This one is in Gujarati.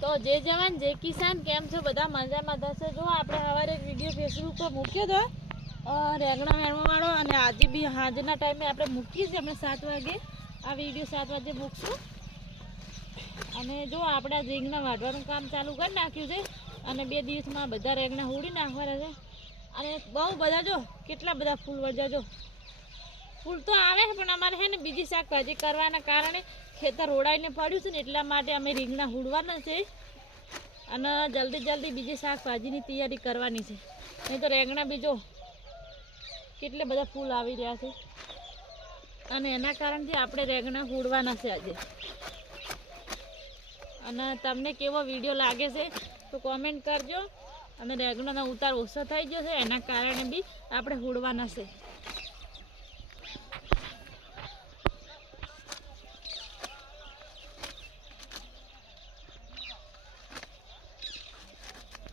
તો જય જવાન જય કિસાન, કેમ છો બધા? મજામાં થશે. જો આપણે સવારે એક વિડીયો ફેસબુક પર મૂક્યો હતો રેંગણા વેણવાવાળો, અને આજે બી હાજરના ટાઈમે આપણે મૂકીએ છીએ. અમે 7 વાગે આ વિડીયો 7 વાગે મૂકશું. અને જો આપણે રીંગણા વાઢવાનું કામ ચાલુ કરી નાખ્યું છે, અને 2 દિવસમાં બધા રેંગણા હુડી નાખવાના છે. અને બહુ બધા જો કેટલા બધા ફૂલ વળ્યા. જો ફૂલ તો આવે પણ અમારે છે ને બીજી શાકભાજી કરવાના કારણે ખેતર રોડાઈને પડ્યું છે ને, એટલા માટે અમે રીંગણા હુડવાના છે અને જલ્દી બીજી શાકભાજીની તૈયારી કરવાની છે. નહીં તો રેંગણા બીજો કેટલે બધા ફૂલ આવી રહ્યા છે, અને એના કારણથી આપણે રેંગણા હુડવાના છે આજે. અને તમને કેવો વિડીયો લાગે છે તો કોમેન્ટ કરજો. અને રેંગણાનો ઉતાર ઓછો થઈ ગયો છે, એના કારણે બી આપણે હુડવાના છે.